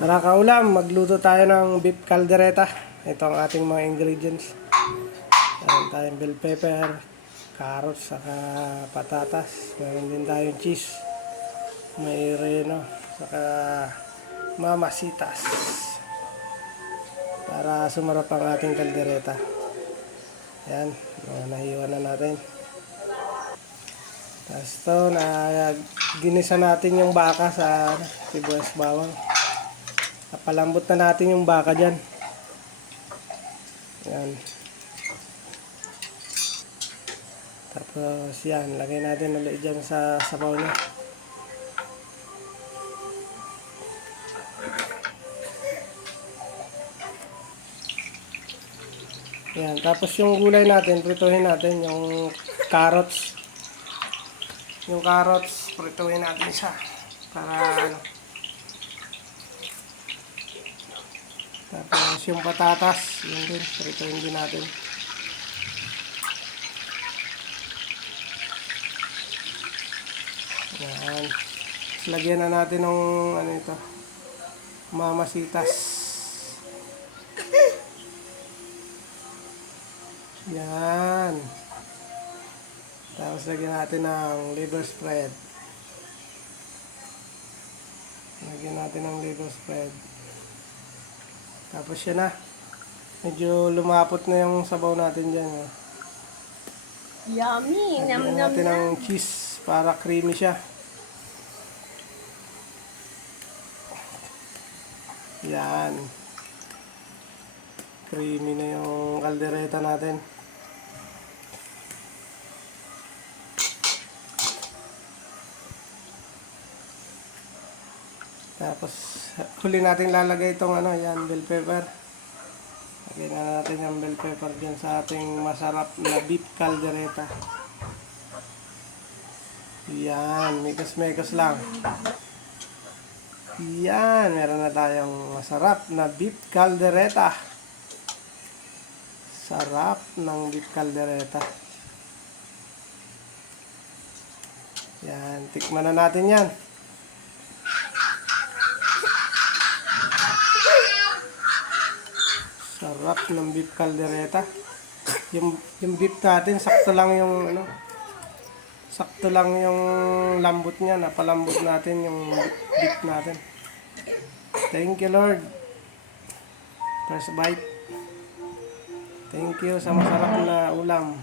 Tara kaulam, magluto tayo ng beef caldereta. Ito ang ating mga ingredients. Meron tayong bell pepper, carrots, saka patatas. Meron din tayong cheese. May reno, saka mamasitas. Para sumarap ang ating caldereta. Ayan, nahiwa na natin. Tapos ito, ginisa natin yung baka sa sibuyas bawang. Napalambot na natin yung baka dyan. Yan. Tapos yan, lagay natin ulit dyan sa sabaw niya. Yan. Tapos yung gulay natin, prituhin natin yung carrots. Yung carrots, prituhin natin siya. Para ano. Tapos yung patatas, yun din, prituhin din natin. Yan. Lagyan na natin ng ano ito, mamasitas. Yan. Tapos lagyan natin ng liver spread. Lagyan natin ng liver spread. Tapos yan na. Medyo lumapot na yung sabaw natin dyan. Yummy! Lagyan natin ng cheese para creamy siya. Yan. Creamy na yung caldereta natin. Tapos huli natin lalagay itong ano, yan, bell pepper. Lagyan na natin yung bell pepper dyan sa ating masarap na beef caldereta. Yan, mekos-mekos lang. Yan, meron na tayong masarap na beef caldereta. Sarap ng beef caldereta. Yan, tikman na natin yan. Sarap ng beef caldereta. Yung beef natin, sakto lang yung ano, sakto lang yung lambot niya. Napalambot natin yung beef natin. Thank you, Lord. First bite. Thank you sa masarap na ulam.